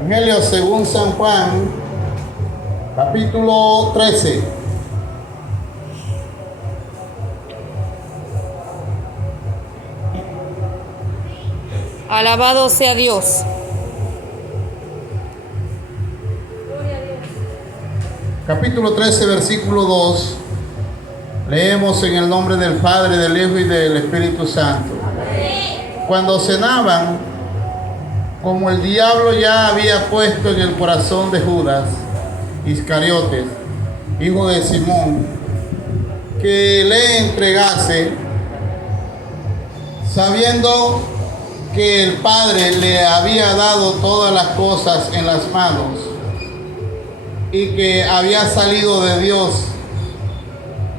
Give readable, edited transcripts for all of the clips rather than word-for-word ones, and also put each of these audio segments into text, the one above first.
Evangelio según San Juan, capítulo 13. Alabado sea Dios. Capítulo 13, versículo 2. Leemos en el nombre del Padre, del Hijo y del Espíritu Santo. Cuando cenaban, como el diablo ya había puesto en el corazón de Judas Iscariotes, hijo de Simón, que le entregase, sabiendo que el Padre le había dado todas las cosas en las manos y que había salido de Dios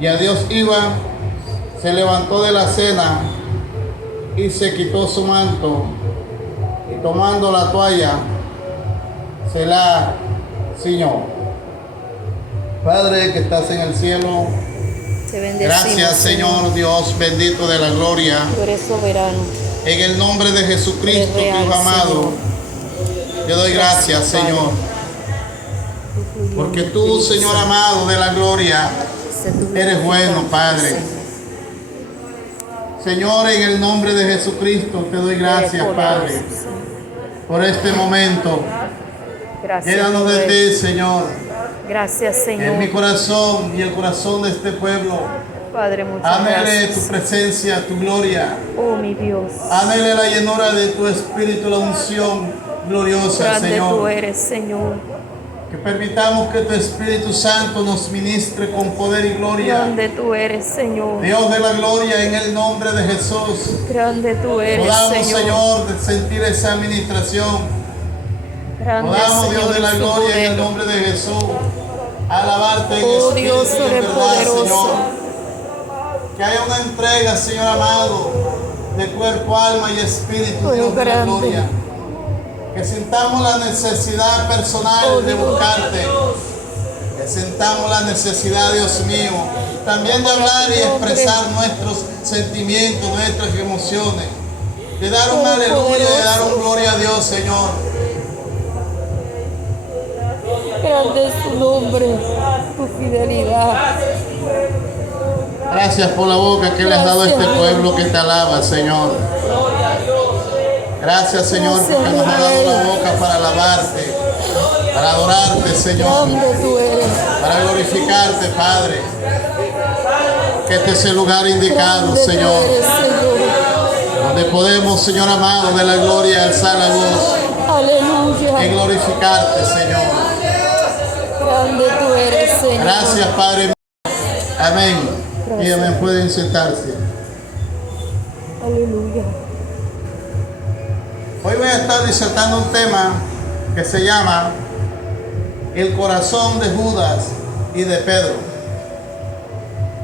y a Dios iba, se levantó de la cena y se quitó su manto y tomando la toalla se la ciñó. Padre que estás en el cielo, Te bendecimos, gracias Señor Dios bendito de la gloria. Tú eres soberano. En el nombre de Jesucristo, tu Real, Hijo amado, te doy gracias, Padre. Señor. Porque tú, Señor amado de la gloria, eres bueno, Padre. Señor, en el nombre de Jesucristo, te doy gracias, Padre, por este momento. Gracias, Llénanos de Padre. ti, Señor, Gracias, Señor. en mi corazón y el corazón de este pueblo. Padre, muchas Ámele tu gracias. presencia, tu gloria. Oh, mi Dios. Ámele la llenura de tu Espíritu, la unción gloriosa, Grande tú Señor. eres, Señor. Que permitamos que tu Espíritu Santo nos ministre con poder y gloria. Grande tú eres, Señor. Dios de la gloria, en el nombre de Jesús. Grande tú eres, Podamos, Señor. Señor, de sentir esa administración. Grande, Podamos, Señor, Dios de la es tu gloria, en el poder. nombre de Jesús, alabarte en Oh, espíritu Dios, y en eres verdad, poderoso. Señor. Que haya una entrega, Señor amado, de cuerpo, alma y espíritu, Oh, Dios de la grande. gloria. Que sintamos la necesidad personal Oh, de Dios. buscarte. Que sintamos la necesidad, Dios mío, también de hablar y expresar nuestros sentimientos, nuestras emociones. De dar un Oh, aleluya, de dar un poderoso. gloria a Dios, Señor. Grande es tu nombre, tu fidelidad. Gracias por la boca que le has dado a este Gracias, pueblo que te alaba, Señor. Gracias, Señor, Gracias, porque nos has dado la Rey. boca para alabarte, para adorarte, Señor, Grande tú eres. para glorificarte, Padre. Que este es el lugar indicado, Grande tú Señor, eres, Señor. donde podemos, Señor amado, de la gloria alzar la voz y Aleluya. glorificarte, Señor. Grande tú eres, Señor. Gracias, Padre. Amén. Y amén. Pueden sentarse. Aleluya. Hoy voy a estar disertando un tema que se llama el corazón de Judas y de Pedro.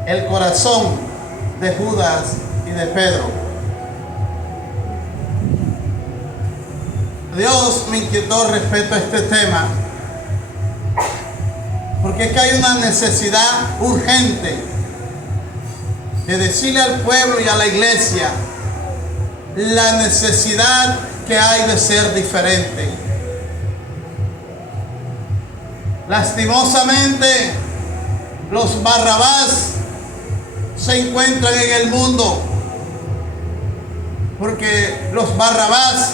El corazón de Judas y de Pedro. Dios me inquietó respecto a este tema, porque es que hay una necesidad urgente de decirle al pueblo y a la iglesia la necesidad que hay de ser diferente. Lastimosamente, los Barrabás se encuentran en el mundo, porque los Barrabás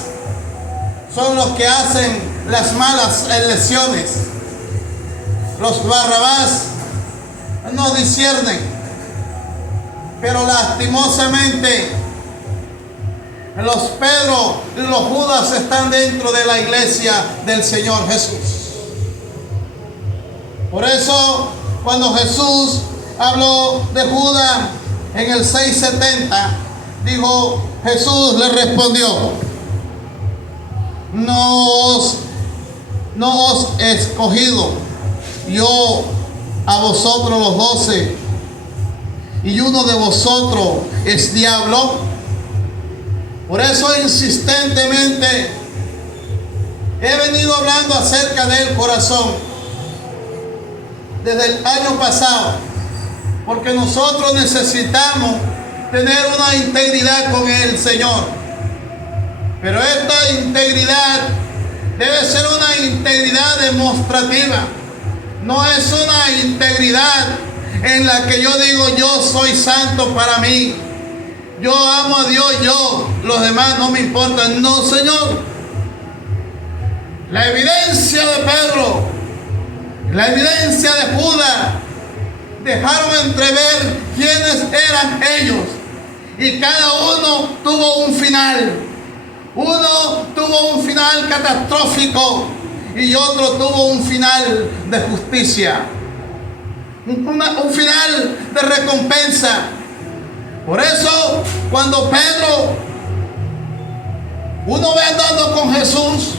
son los que hacen las malas elecciones. Los Barrabás no disciernen, pero lastimosamente los Pedro y los Judas están dentro de la iglesia del Señor Jesús. Por eso, cuando Jesús habló de Judas en el 6:70, dijo, Jesús le respondió, no os he escogido yo a vosotros los 12, y uno de vosotros es diablo. Por eso insistentemente he venido hablando acerca del corazón desde el año pasado, porque nosotros necesitamos tener una integridad con el Señor. Pero esta integridad Debe ser una integridad demostrativa. No es una integridad en la que yo digo yo soy santo para mí. Yo amo a Dios, los demás no me importan. No, Señor. La evidencia de Pedro, la evidencia de Judas, dejaron entrever quiénes eran ellos. Y cada uno tuvo un final. Uno tuvo un final catastrófico y otro tuvo un final de justicia. Un final de recompensa. Por eso, cuando Pedro, uno ve andando con Jesús,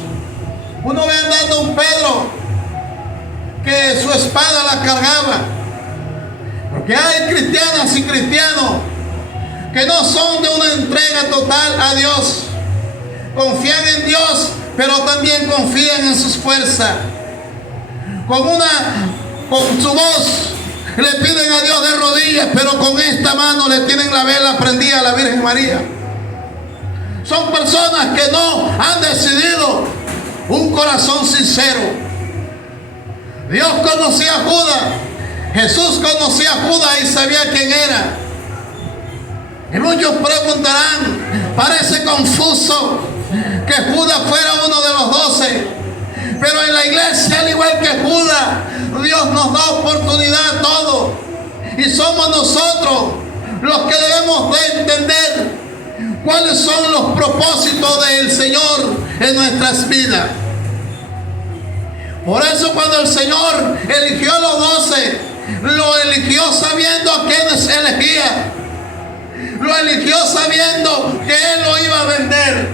uno ve andando un Pedro que su espada la cargaba. Porque hay cristianas y cristianos que no son de una entrega total a Dios. Confían en Dios, pero también confían en sus fuerzas. Con su voz le piden a Dios de rodillas, pero con esta mano le tienen la vela prendida a la Virgen María. Son personas que no han decidido un corazón sincero. Dios conocía a Judas, Jesús conocía a Judas y sabía quién era. Y muchos preguntarán, parece confuso que Judas fuera uno de los 12, pero en la iglesia, al igual que Judas, Dios nos da oportunidad a todos, y somos nosotros los que debemos de entender cuáles son los propósitos del Señor en nuestras vidas. Por eso cuando el Señor eligió a los 12, lo eligió sabiendo a quienes elegía. Lo eligió sabiendo que Él lo iba a vender.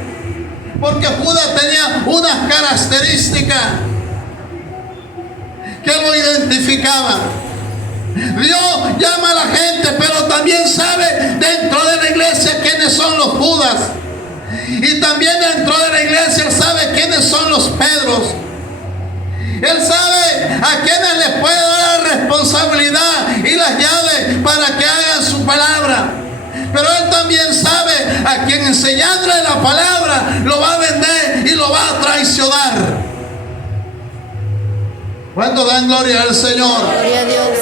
Porque Judas tenía unas características que lo identificaban. Dios llama a la gente, pero también sabe dentro de la iglesia quiénes son los Judas. Y también dentro de la iglesia Él sabe quiénes son los Pedros. Él sabe a quienes les puede dar la responsabilidad y las llaves para que hagan su palabra. Pero Él también sabe a quien enseñándole la palabra lo va a vender y lo va a traicionar. ¿Cuánto dan gloria al Señor? Gloria a Dios.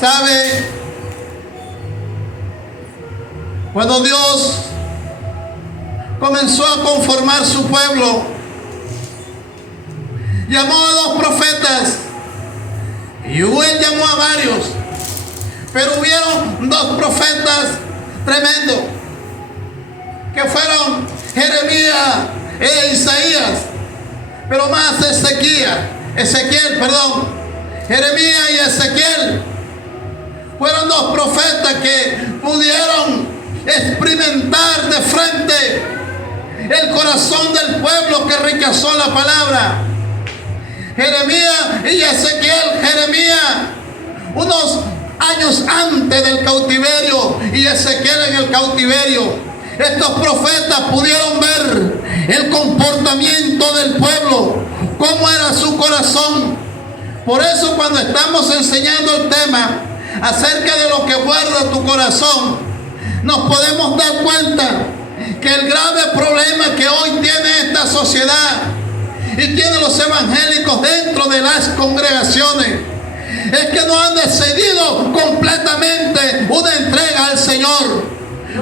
¿Sabe? Cuando Dios comenzó a conformar su pueblo, llamó a 2 profetas y Él llamó a varios, pero hubieron 2 profetas tremendos que fueron Jeremías e Isaías, pero más Jeremías y Ezequiel fueron 2 profetas que pudieron experimentar de frente el corazón del pueblo que rechazó la palabra. Jeremías y Ezequiel. Jeremías unos años antes del cautiverio y Ezequiel en el cautiverio. Estos profetas pudieron ver el comportamiento del pueblo, cómo era su corazón. Por eso cuando estamos enseñando el tema acerca de lo que guarda tu corazón, nos podemos dar cuenta que el grave problema que hoy tiene esta sociedad y tienen los evangélicos dentro de las congregaciones es que no han decidido completamente una entrega al Señor.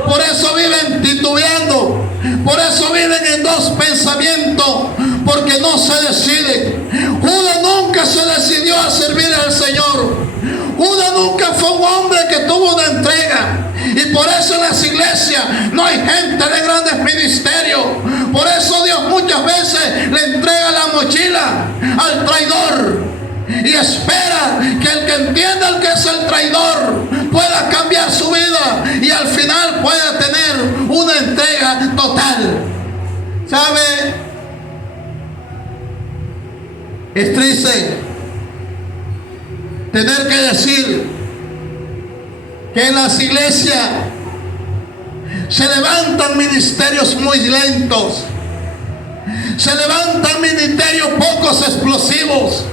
Por eso viven titubeando, por eso viven en 2 pensamientos, porque no se deciden. Judas nunca se decidió a servir al Señor. Judas nunca fue un hombre que tuvo una entrega. Y por eso en las iglesias no hay gente de grandes ministerios. Por eso Dios muchas veces le entrega la mochila al traidor y espera que el que entienda el que es el traidor pueda cambiar su vida y al final pueda tener una entrega total. ¿Sabe? Es triste tener que decir que en las iglesias se levantan ministerios muy lentos, se levantan ministerios pocos explosivos.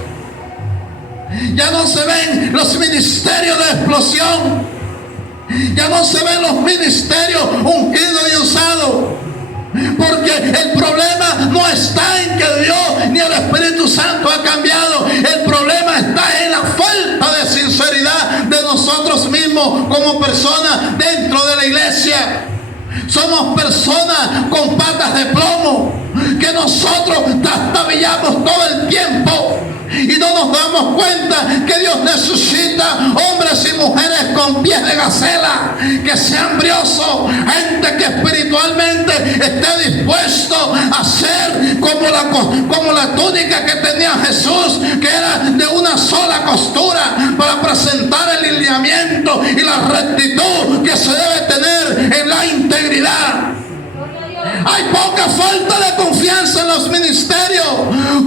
Ya no se ven los ministerios de explosión, ya no se ven los ministerios ungidos y usados. Porque el problema no está en que Dios ni el Espíritu Santo ha cambiado. El problema está en la falta de sinceridad de nosotros mismos como personas dentro de la iglesia. Somos personas con patas de plomo, que nosotros trastabillamos todo el tiempo y no nos damos cuenta que Dios necesita hombres y mujeres con pies de gacela, que sean briosos, gente que espiritualmente esté dispuesto a ser como la túnica que tenía Jesús, que era de una sola costura, para presentar el lineamiento y la rectitud que se debe tener en la integridad. Hay poca falta de confianza en los ministerios,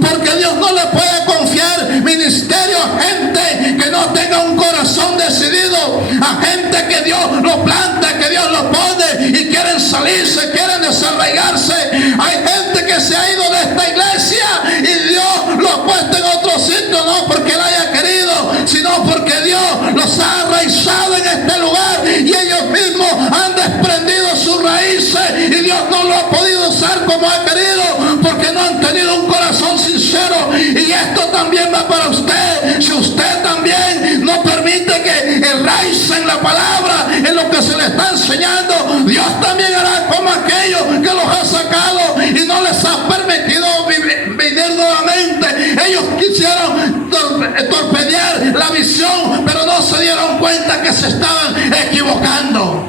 porque Dios no le puede confiar ministerio a gente que no tenga un corazón decidido, a gente que Dios lo planta, que Dios lo pone y quieren salirse, quieren desarraigarse. Hay gente que se ha ido de esta iglesia y Dios lo ha puesto en otro sitio, no porque Él haya querido, sino porque Dios los ha arraizado en este lugar y ellos mismos han desprendido sus raíces y Dios no lo ha podido usar como ha querido, porque no han tenido un corazón sincero. Y esto también va para usted. Si usted también no permite que enraicen la palabra en lo que se le está enseñando, Dios también hará como aquellos que los ha sacado y no les ha permitido vivir nuevamente. Ellos quisieron torpedear la visión, pero no se dieron cuenta que se estaban equivocando.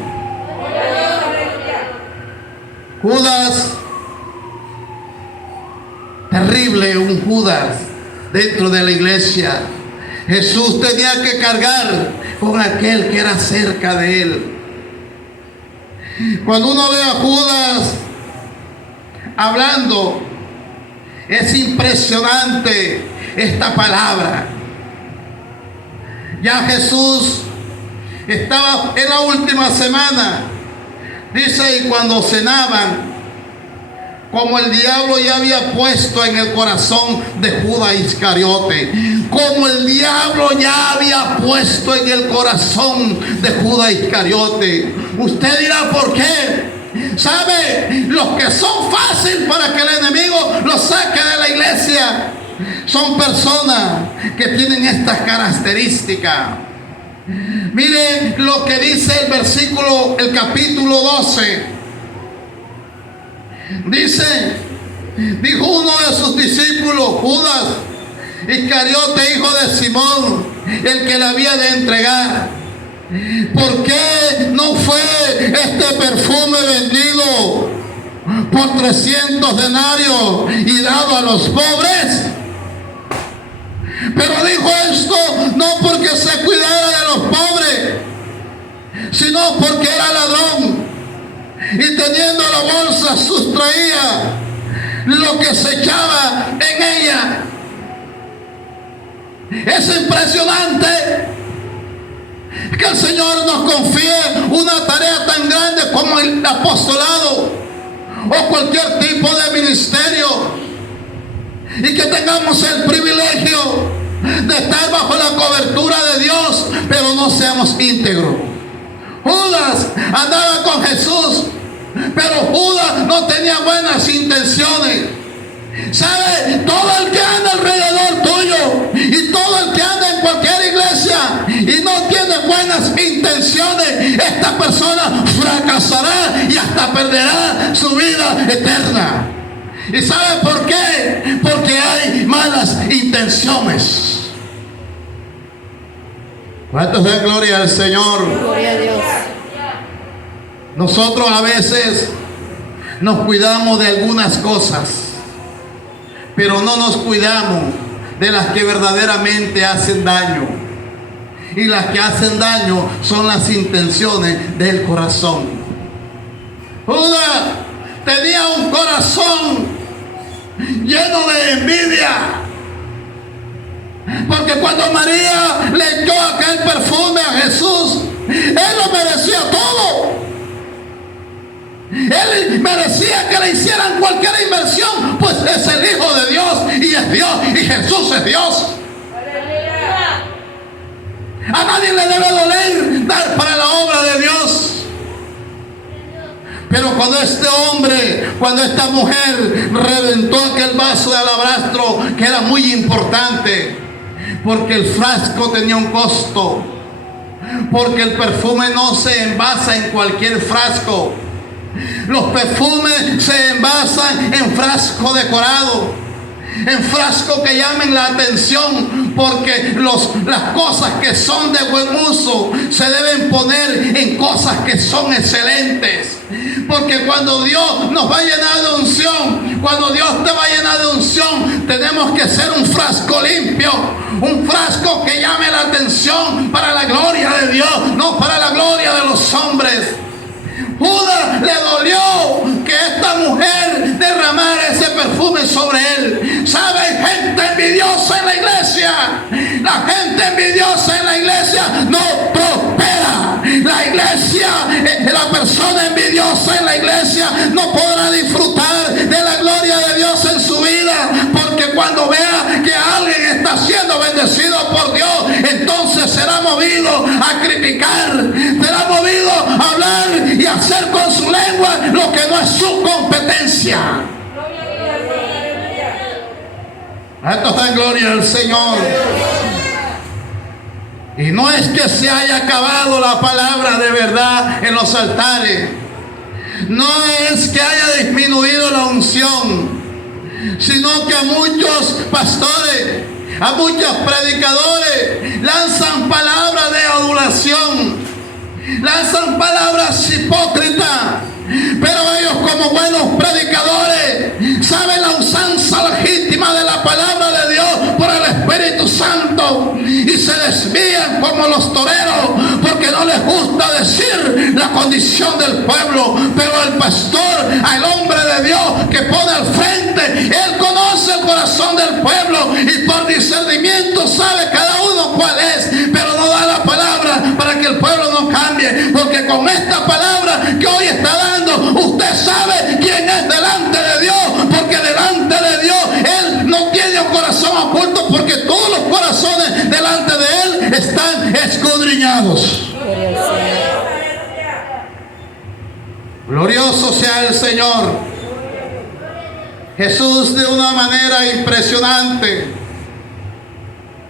Judas, terrible, un Judas dentro de la iglesia. Jesús tenía que cargar con aquel que era cerca de él. Cuando uno ve a Judas hablando, es impresionante esta palabra. Ya Jesús estaba en la última semana. Dice, y cuando cenaban, como el diablo ya había puesto en el corazón de Judas Iscariote, como el diablo ya había puesto en el corazón de Judas Iscariote. Usted dirá, ¿por qué? ¿Sabe? Los que son fáciles para que el enemigo los saque de la iglesia son personas que tienen estas características. Mire lo que dice el capítulo 12. Dice, dijo uno de sus discípulos, Judas Iscariote, hijo de Simón, el que le había de entregar: ¿por qué no fue este perfume vendido por 300 denarios y dado a los pobres? Pero dijo esto no porque se cuidara de los pobres, sino porque era ladrón y teniendo la bolsa sustraía lo que se echaba en ella. Es impresionante que el Señor nos confíe una tarea tan grande como el apostolado o cualquier tipo de ministerio, y que tengamos el privilegio de estar bajo la cobertura de Dios, pero no seamos íntegros. Judas andaba con Jesús, pero Judas no tenía buenas intenciones. ¿Sabe? Todo el que anda alrededor tuyo y todo el que anda en cualquier iglesia y no tiene buenas intenciones, esta persona fracasará y hasta perderá su vida eterna. ¿Y sabe por qué? Porque hay malas intenciones. ¿Cuántos dan gloria al Señor? Gloria a Dios. Nosotros a veces nos cuidamos de algunas cosas, pero no nos cuidamos de las que verdaderamente hacen daño. Y las que hacen daño son las intenciones del corazón. Judas tenía un corazón lleno de envidia, porque cuando María le echó aquel perfume a Jesús, él lo merecía todo. Él merecía que le hicieran cualquier inversión, pues es el Hijo de Dios y es Dios, y Jesús es Dios. A nadie le debe doler dar para la obra de Dios, Pero cuando este hombre, cuando esta mujer reventó aquel vaso de alabastro, que era muy importante, porque el frasco tenía un costo, porque el perfume no se envasa en cualquier frasco. Los perfumes se envasan en frasco decorado, en frasco que llamen la atención, porque las cosas que son de buen uso se deben poner en cosas que son excelentes. Porque cuando Dios nos va a llenar de unción, cuando Dios te va a llenar de unción, tenemos que ser un frasco limpio, un frasco que llame la atención para la gloria de Dios, no para la gloria de los hombres. Judas le dolió que esta mujer derramara ese perfume sobre él. ¿Sabe? Gente envidiosa en la iglesia. La gente envidiosa en la iglesia no prospera. La iglesia, la persona envidiosa en la iglesia no podrá disfrutar de la gloria de Dios en su vida. Porque cuando vea que alguien está siendo bendecido por Dios, entonces será movido a criticar, será movido a hablar y a hacer con su lengua lo que no es su competencia. Esto está en gloria del Señor. Y no es que se haya acabado la palabra de verdad en los altares, no es que haya disminuido la unción, sino que a muchos pastores, a muchos predicadores lanzan palabras de adulación, lanzan palabras hipócritas, pero ellos, como buenos predicadores, saben la usanza legítima de la palabra de Dios por el Espíritu Santo, y se desvían como los toreros porque no les gusta decir la condición del pueblo. Pero el pastor, al hombre de Dios que pone al frente, él conoce el corazón del pueblo y por discernimiento sabe cada uno cuál es, pero no da la palabra para que el pueblo no cambie. Porque con esta palabra que hoy está dando, usted sabe quién es delante de Dios, porque delante de Dios él no tiene un corazón oculto, porque todos los corazones delante de él están escudriñados. Glorioso sea el Señor. Jesús, de una manera impresionante,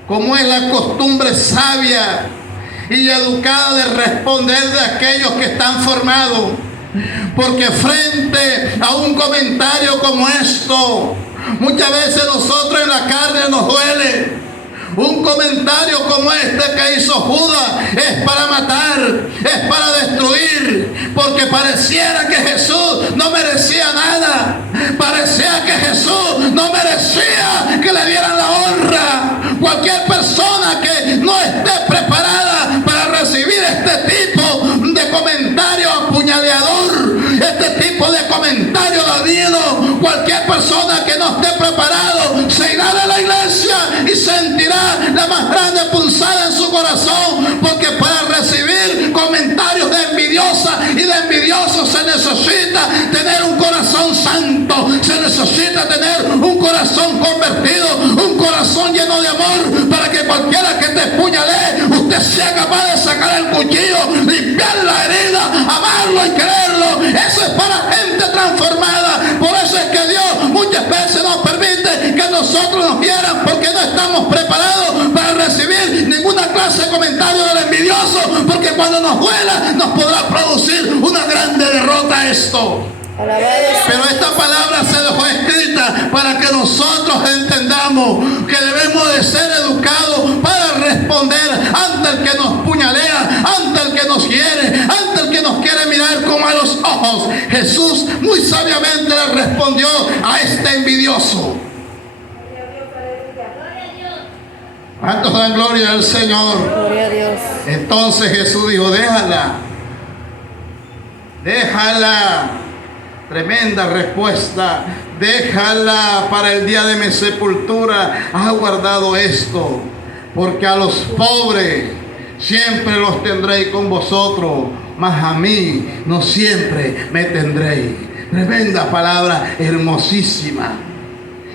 como es la costumbre sabia y educada de responder de aquellos que están formados, porque frente a un comentario como esto, muchas veces nosotros en la carne nos duele. Un comentario como este que hizo Judas es para matar, es para destruir, porque pareciera que Jesús no merecía nada, parecía que Jesús no merecía que le dieran la honra. Cualquier persona que no esté preparada para recibir este tipo de comentario apuñaleador, este tipo de comentario dañino, cualquier persona que no esté preparado se irá de la iglesia y sentirá la más grande punzada en su corazón, porque para recibir comentarios de envidiosa y de envidiosos se necesita tener un corazón santo, se necesita tener un corazón convertido, un corazón lleno de amor, para que cualquiera que te puñalee, usted sea capaz de sacar el cuchillo, limpiar la herida, amarlo y quererlo. Eso es para gente transformada. Por eso es que Dios muchas veces nos permite que nosotros nos hieran, porque no estamos preparados para recibir ninguna clase de comentario del envidioso, porque cuando nos duela nos podrá producir una grande derrota esto. Pero esta palabra se dejó escrita para que nosotros entendamos que debemos de ser educados para responder ante el que nos puñalea, ante el que nos hiere, ante el que nos quiere mirar con malos ojos. Jesús muy sabiamente le respondió a este envidioso. ¿Cuántos dan gloria al Señor? Gloria a Dios. Entonces Jesús dijo: déjala. Tremenda respuesta. Déjala para el día de mi sepultura. Ha guardado esto, porque a los pobres siempre los tendréis con vosotros, mas a mí no siempre me tendréis. Tremenda palabra, hermosísima.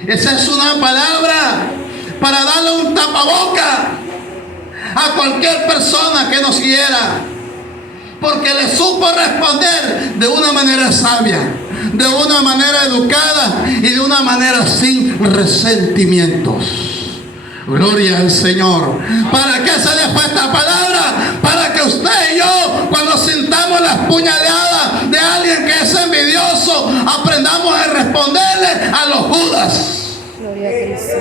Esa es una palabra para darle un tapaboca a cualquier persona que nos hiera. porque le supo responder de una manera sabia, de una manera educada y de una manera sin resentimientos. Gloria al Señor. ¿Para qué se le fue esta palabra? Para que usted y yo, cuando sintamos las puñaladas de alguien que es envidioso, aprendamos a responderle a los Judas. Gloria a Cristo.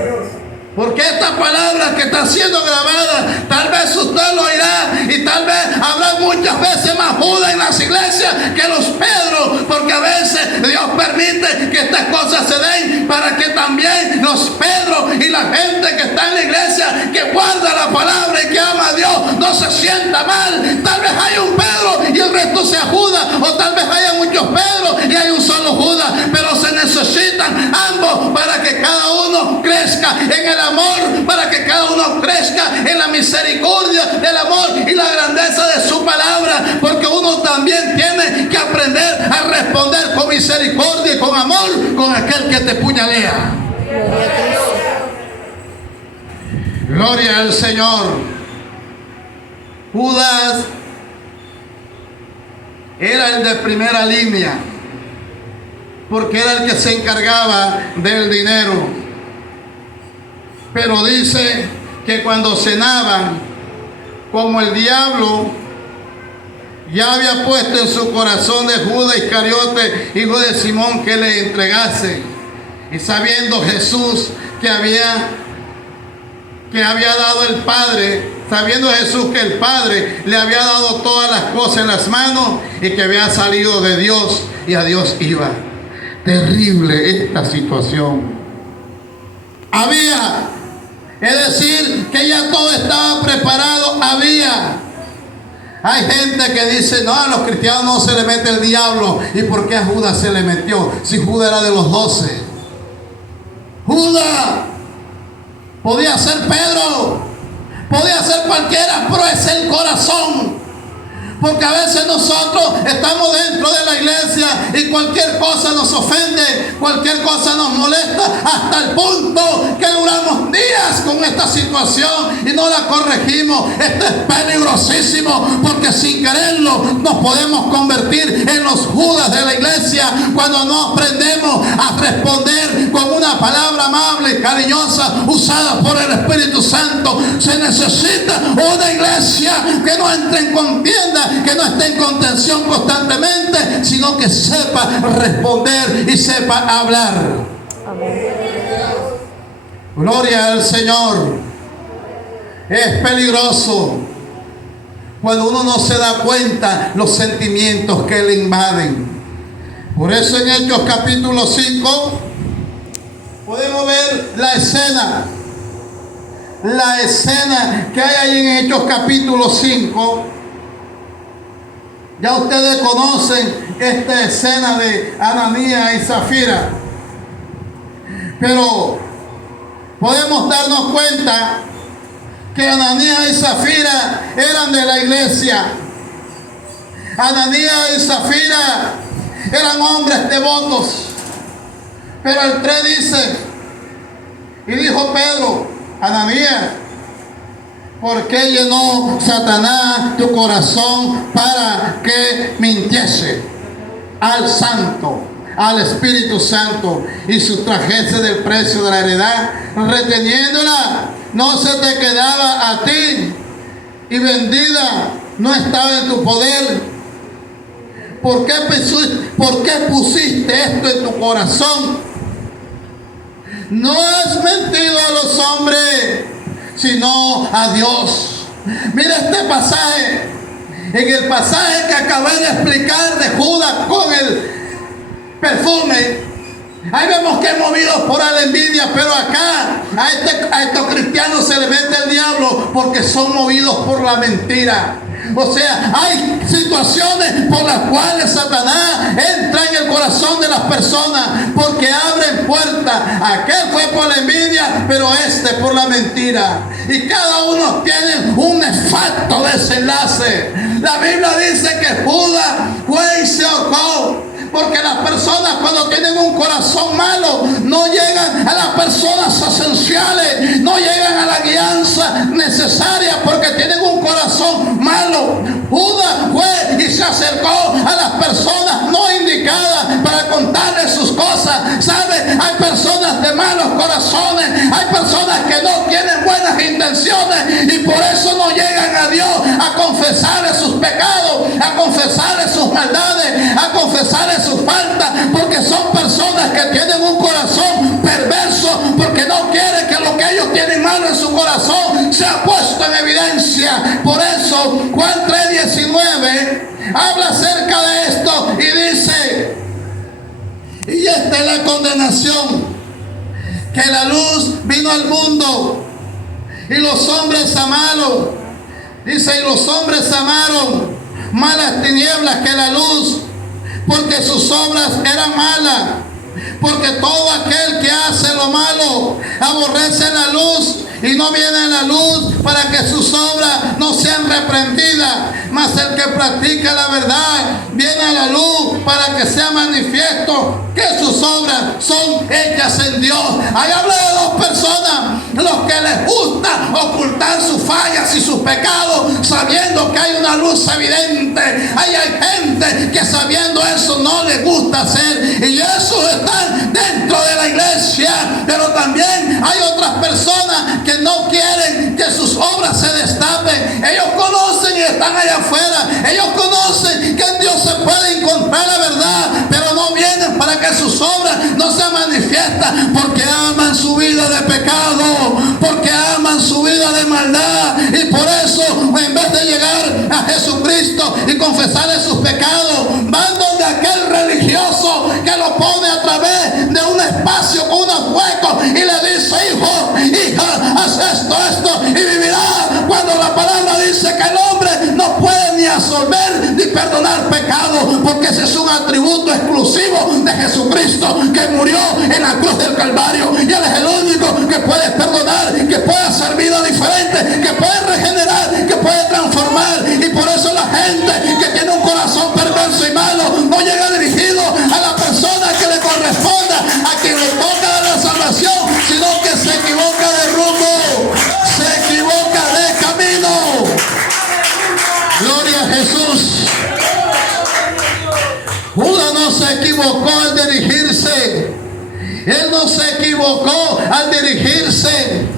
Porque esta palabra que está siendo grabada, tal vez usted lo oirá y tal vez habrá muchas veces más Judas en las iglesias que los Pedros, porque a veces Dios permite que estas cosas se den para que también los Pedros y la gente que está en la iglesia, que guarda la palabra y que ama a Dios, no se sienta mal. Tal vez haya un Pedro y el resto sea Judas, o tal vez haya muchos Pedros y hay un solo Judas, pero se necesitan ambos para que cada uno crezca en el amor, para que cada uno crezca en la misericordia del amor y la grandeza de su palabra, porque uno también tiene que aprender a responder con misericordia y con amor con aquel que te puñalea. Gloria a Cristo. Gloria al Señor. Judas era el de primera línea, porque era el que se encargaba del dinero. Pero dice que cuando cenaban, como el diablo ya había puesto en su corazón de Judas Iscariote, hijo de Simón, que le entregase, y sabiendo Jesús que había dado el Padre, sabiendo Jesús que el Padre le había dado todas las cosas en las manos y que había salido de Dios y a Dios iba. Terrible esta situación. Es decir, que ya todo estaba preparado. Hay gente que dice, no, a los cristianos no se le mete el diablo. ¿Y por qué a Judas se le metió? Si Judas era de los 12. Judas podía ser Pedro, podía ser cualquiera, pero es el corazón. Porque a veces nosotros estamos dentro de la iglesia y cualquier cosa nos ofende, cualquier cosa nos molesta, hasta el punto que duramos días con esta situación y no la corregimos. Esto es peligrosísimo, porque sin quererlo nos podemos convertir en los Judas de la iglesia cuando no aprendemos a responder con una palabra amable y cariñosa usada por el Espíritu Santo. Se necesita una iglesia que no entre en contienda, que no esté en contención constantemente, sino que sepa responder y sepa hablar. Amén. Gloria al Señor. Es peligroso cuando uno no se da cuenta los sentimientos que le invaden. Por eso en Hechos capítulo 5 podemos ver la escena que hay ahí en Hechos capítulo 5. Ya ustedes conocen esta escena de Ananías y Zafira, pero podemos darnos cuenta que Ananías y Zafira eran de la iglesia. Ananías y Zafira eran hombres devotos, pero el 3 dice, y dijo Pedro, Ananías, ¿por qué llenó Satanás tu corazón para que mintiese al Santo, al Espíritu Santo, y sustrajese del precio de la heredad, reteniéndola? No se te quedaba a ti, y vendida no estaba en tu poder. ¿Por qué pusiste esto en tu corazón? No has mentido a los hombres, sino a Dios. Mira este pasaje. En el pasaje que acabé de explicar de Judas con el perfume, ahí vemos que es movido por la envidia, pero acá a estos cristianos se les mete el diablo porque son movidos por la mentira. O sea, hay situaciones por las cuales Satanás entra en el corazón de las personas porque abren puertas. Aquel fue por la envidia, pero este por la mentira. Y cada uno tiene un nefasto desenlace. La Biblia dice que Judas fue y se ahorcó Porque las personas cuando tienen un corazón malo no llegan a las personas esenciales, no llegan a la guianza necesaria porque tienen un corazón malo. Judas fue y se acercó a las personas no indicadas para contarles sus cosas. ¿Sabe? Hay personas de malos corazones, hay personas que no tienen buenas intenciones y por eso no llegan a Dios a confesarle sus pecados, a confesarle sus maldades, a confesarle sus faltas, porque son personas que tienen un corazón perverso, porque no quieren que lo que ellos tienen malo en su corazón sea puesto en evidencia. Por eso Juan 3:19 habla acerca de esto y dice: y esta es la condenación, que la luz vino al mundo y los hombres amaron, dice, y los hombres amaron más las tinieblas que la luz, porque sus obras eran malas. Porque todo aquel que hace lo malo aborrece la luz y no viene a la luz para que sus obras no sean reprendidas. Mas el que practica la verdad viene a la luz para que sea manifiesto que sus obras son hechas en Dios. Ahí habla de dos personas: los que les gusta ocultar sus fallas y sus pecados sabiendo que hay una luz evidente. Hay gente que sabiendo eso no les gusta hacer, y esos están dentro de la iglesia. Pero también hay otras personas que no quieren que sus obras se destapen. Ellos conocen y están allá afuera, ellos conocen que en Dios se puede encontrar la verdad, pero no vienen para que sus obras no se manifiestan, porque aman su vida de pecado, porque aman su vida de maldad. Y por eso, en vez de llegar a Jesucristo y confesarle sus pecados, van donde aquel religioso que lo pone a través de un espacio con unos huecos y le dice: hijo, hija, haz esto y vivirás. Cuando la palabra dice que el hombre no puede ni absolver ni perdonar pecado, porque ese es un atributo exclusivo de Jesucristo, que murió en la cruz del Calvario, y Él es el único que puede perdonar, que puede hacer vida diferente, que puede regenerar, que puede transformar. Y por eso la gente que tiene un corazón perverso y malo no llega dirigido a la persona que le corresponda, a quien le toca la salvación, sino que se equivoca de rumbo, se equivoca de camino. Gloria a Jesús. Judas no se equivocó al dirigirse. Él no se equivocó al dirigirse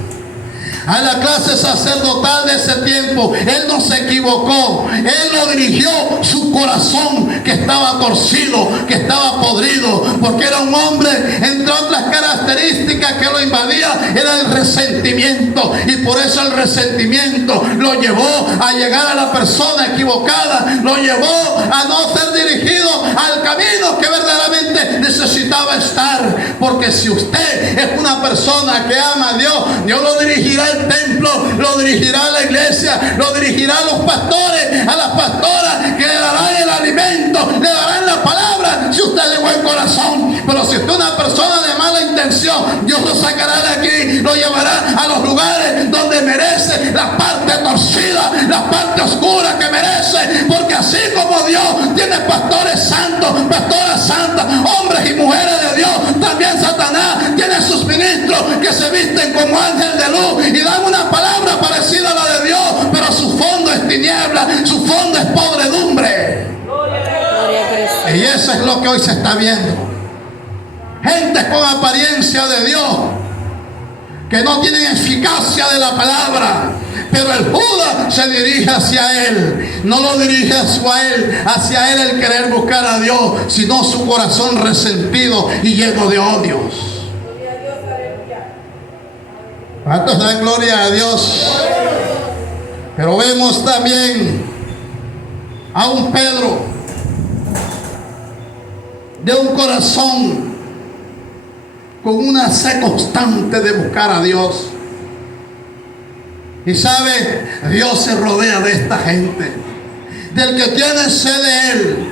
a la clase sacerdotal de ese tiempo. Él no se equivocó. Él lo dirigió su corazón, que estaba torcido, que estaba podrido, porque era un hombre, entre otras características que lo invadía, era el resentimiento. Y por eso el resentimiento lo llevó a llegar a la persona equivocada, lo llevó a no ser dirigido al camino que verdaderamente necesitaba estar. Porque si usted es una persona que ama a Dios, Dios lo dirigirá al templo, lo dirigirá a la iglesia, lo dirigirá a los pastores, a las pastoras, que le darán el alimento, le darán la palabra, si usted es de buen corazón. Pero si usted es una persona de mala intención, Dios lo sacará de aquí, lo llevará a los lugares donde merece, la parte torcida, la parte oscura que merece. Porque así como Dios tiene pastores santos, pastoras santas, hombres y mujeres de Dios, también Satanás tiene sus ministros que se visten como ángel de luz y dan una palabra parecida a la de Dios, pero su fondo es tiniebla, su fondo es podredumbre. Y eso es lo que hoy se está viendo. Gente con apariencia de Dios, que no tienen eficacia de la palabra, pero el Judas se dirige hacia él. No lo dirige hacia él el querer buscar a Dios, sino su corazón resentido y lleno de odios. ¿Cuántos dan gloria a Dios? Pero vemos también a un Pedro de un corazón con una sed constante de buscar a Dios. Y sabe, Dios se rodea de esta gente, del que tiene sed de Él,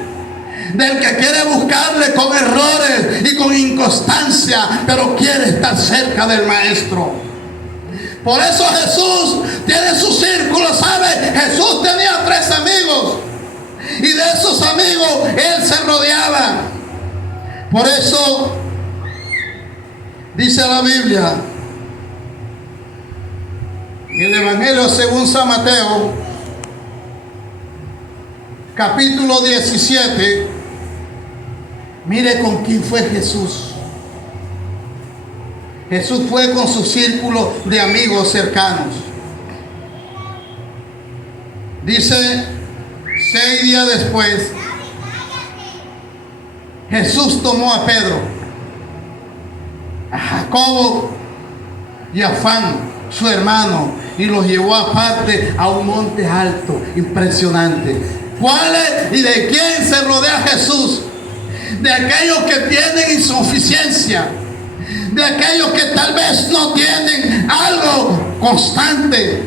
del que quiere buscarle con errores y con inconstancia, pero quiere estar cerca del Maestro. Por eso Jesús tiene su círculo, ¿sabe? Jesús tenía 3 amigos, y de esos amigos Él se rodeaba. Por eso dice la Biblia, en el Evangelio según San Mateo, capítulo 17, mire con quién fue Jesús. Jesús fue con su círculo de amigos cercanos. Dice, 6 días después, Jesús tomó a Pedro, a Jacobo y a Juan, su hermano, y los llevó aparte a un monte alto, impresionante. ¿Cuál es y de quién se rodea Jesús? De aquellos que tienen insuficiencia, de aquellos que tal vez no tienen algo constante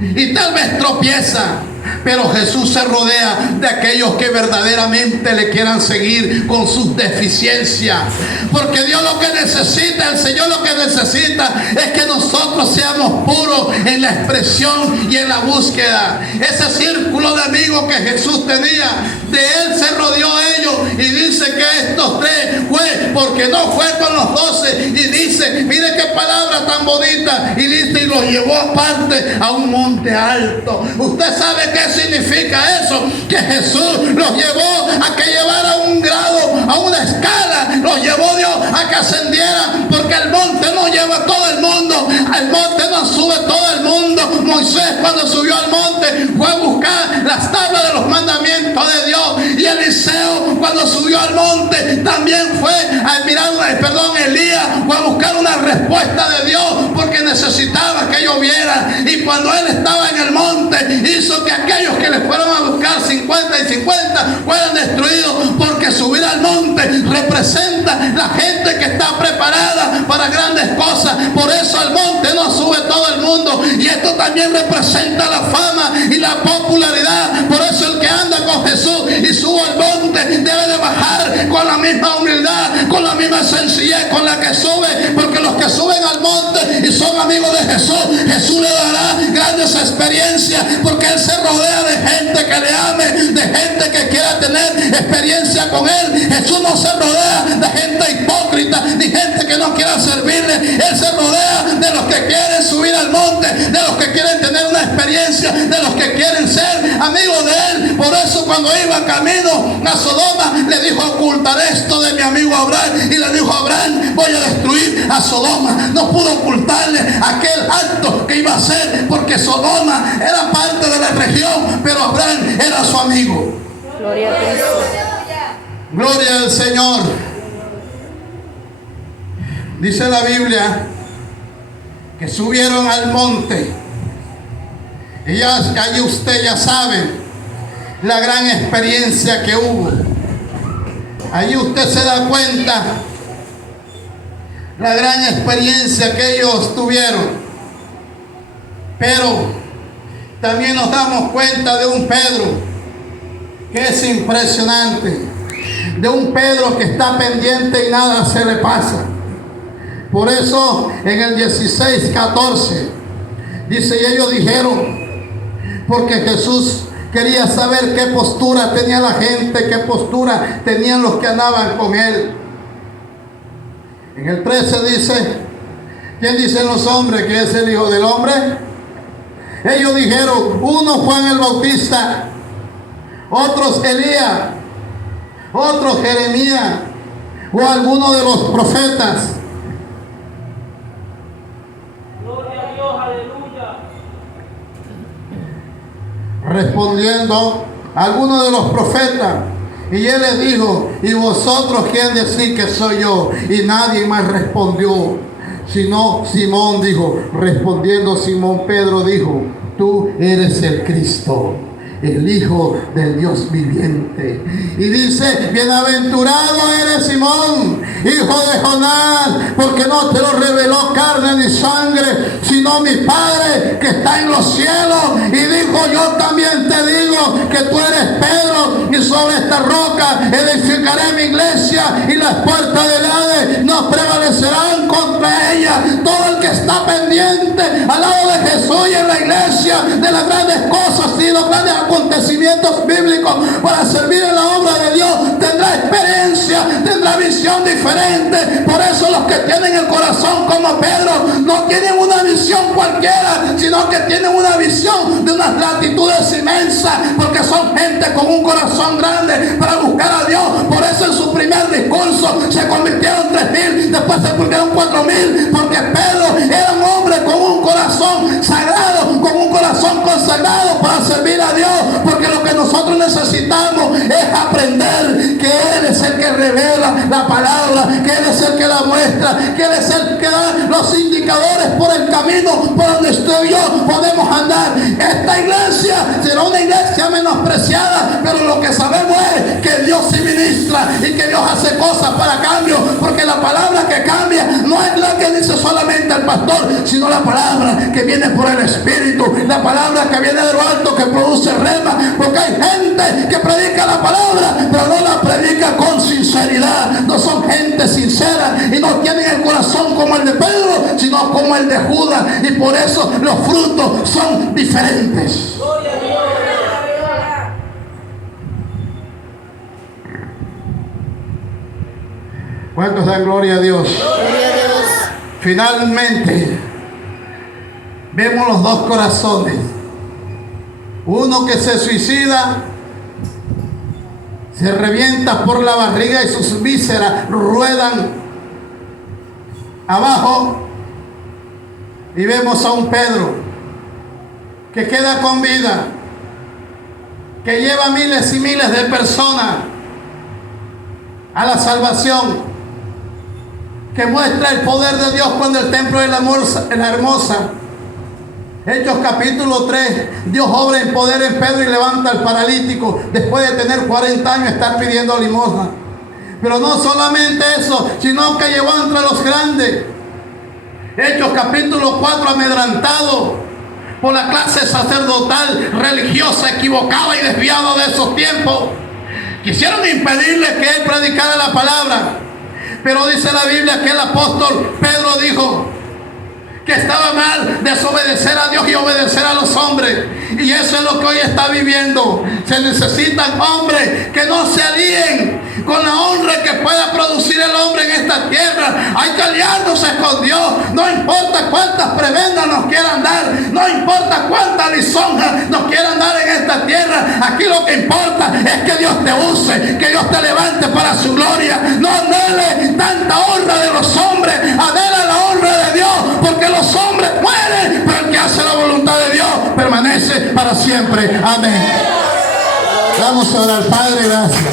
y tal vez tropiezan. Pero Jesús se rodea de aquellos que verdaderamente le quieran seguir con sus deficiencias. Porque Dios lo que necesita, el Señor lo que necesita es que nosotros seamos puros en la expresión y en la búsqueda. Ese círculo de amigos que Jesús tenía, de Él se rodeó a ellos. Y dice que estos 3 fue, porque no fue con los 12. Y dice, mire qué palabra tan bonita. Y dice, y los llevó aparte a un monte alto. Usted sabe qué significa eso, que Jesús los llevó a que llevara un grado, a una escala, los llevó Dios a que ascendieran, porque el monte no lleva a todo el mundo, al monte no sube todo el mundo. Moisés cuando subió al monte fue a buscar las tablas de los mandamientos de Dios, y Eliseo cuando subió al monte también fue a mirar, Elías fue a buscar una respuesta de Dios, porque necesitaba que lloviera. Y cuando él estaba en el monte, hizo que aquellos que le fueron a buscar 50 y 50 fueran destruidos, porque subir al monte representa la gente que está preparada para grandes cosas. Por eso al monte no sube todo el mundo, y esto también representa la fama y la popularidad. Por eso el que anda con Jesús y sube al monte debe de bajar con la misma humildad, con la misma sencillez con la que sube, porque los que suben al monte y son amigos de Jesús, Jesús le dará grandes experiencias, porque Él se rodea de gente que le ame, de gente que quiera tener experiencia con Él. Jesús no se rodea de gente hipócrita ni gente que no quiera servirle. Él se rodea de los que quieren subir al monte, de los que quieren tener una experiencia, de los que quieren ser amigos de Él. Por eso cuando iba camino a Sodoma, le dijo, ocultaré esto de mi amigo Abraham. Y le dijo a Abraham, voy a destruir a Sodoma. No pudo ocultarle aquel acto que iba a hacer, porque Sodoma era parte de la región, pero Abraham era su amigo. Gloria a Cristo. Gloria al Señor. Dice la Biblia que subieron al monte, y ya allí usted ya sabe la gran experiencia que hubo. Allí usted se da cuenta la gran experiencia que ellos tuvieron. Pero también nos damos cuenta de un Pedro que es impresionante, de un Pedro que está pendiente y nada se le pasa. Por eso en el 16:14 dice, y ellos dijeron, porque Jesús quería saber qué postura tenía la gente, qué postura tenían los que andaban con Él. En el 13 dice, ¿quién dicen los hombres que es el Hijo del Hombre? Ellos dijeron, uno Juan el Bautista, otros Elías, otros Jeremías, o alguno de los profetas. Gloria a Dios, aleluya. Respondiendo, alguno de los profetas. Y él les dijo, ¿y vosotros quién decís que soy yo? Y nadie más respondió, sino Simón dijo. Respondiendo Simón Pedro dijo, tú eres el Cristo, el Hijo del Dios viviente. Y dice, bienaventurado eres Simón, hijo de Jonás, porque no te lo reveló carne ni sangre, sino mi Padre que está en los cielos. Y dijo, yo también te digo que tú eres Pedro, y sobre esta roca edificaré mi iglesia, y las puertas del Hades no prevalecerán contra ella. Todo el que está pendiente al lado de Jesús y en la iglesia de las grandes cosas y los grandes acontecimientos bíblicos para servir en la obra de Dios, tendrá experiencia, tendrá tienen la visión diferente. Por eso los que tienen el corazón como Pedro no tienen una visión cualquiera, sino que tienen una visión de unas latitudes inmensas, porque son gente con un corazón grande para buscar a Dios. Por eso en su primer discurso se convirtieron 3,000, después se convirtieron 4,000, porque Pedro era un hombre con un corazón sagrado, con un corazón consagrado para servir a Dios. Porque lo que nosotros necesitamos es aprender que Él es el que revela la palabra, que Él es el que la muestra, que Él es el que da los indicadores por el camino por donde usted y yo podemos andar. Esta iglesia será una iglesia menospreciada, pero lo que sabemos es que Dios sí ministra y que Dios hace cosas para cambio, porque la palabra que cambia no es la que dice solamente el pastor, sino la palabra que viene por el Espíritu, la palabra que viene de lo alto, que produce rema. Porque hay gente que predica la palabra, pero no la predica con sinceridad. No son gente sincera y no tienen el corazón como el de Pedro, sino como el de Judas, y por eso los frutos son diferentes. Gloria a Dios. ¿Cuántos dan gloria a Dios? Gloria a Dios. Finalmente, vemos los dos corazones. Uno que se suicida, se revienta por la barriga y sus vísceras ruedan abajo. Y vemos a un Pedro que queda con vida, que lleva miles y miles de personas a la salvación, que muestra el poder de Dios cuando el templo de la hermosa. Hechos capítulo 3, Dios obra en poder en Pedro y levanta al paralítico después de tener 40 años estar pidiendo limosna. Pero no solamente eso, sino que llevó entre los grandes. Hechos capítulo 4, amedrantado por la clase sacerdotal religiosa equivocada y desviada de esos tiempos, quisieron impedirle que él predicara la palabra. Pero dice la Biblia que el apóstol Pedro dijo que estaba mal desobedecer a Dios y obedecer a los hombres. Y eso es lo que hoy está viviendo. Se necesitan hombres que no se alíen con la honra que pueda producir el hombre en esta tierra. Hay que aliarnos con Dios. No importa cuántas prebendas nos quieran dar, no importa cuántas lisonjas nos quieran dar en esta tierra. Aquí lo que importa es que Dios te use, que Dios te levante para su gloria. No anhele tanta honra de los hombres, anhela la honra de Dios, porque los hombres mueren, pero el que hace la voluntad de Dios permanece para siempre. Amén. Vamos a orar. Padre, gracias.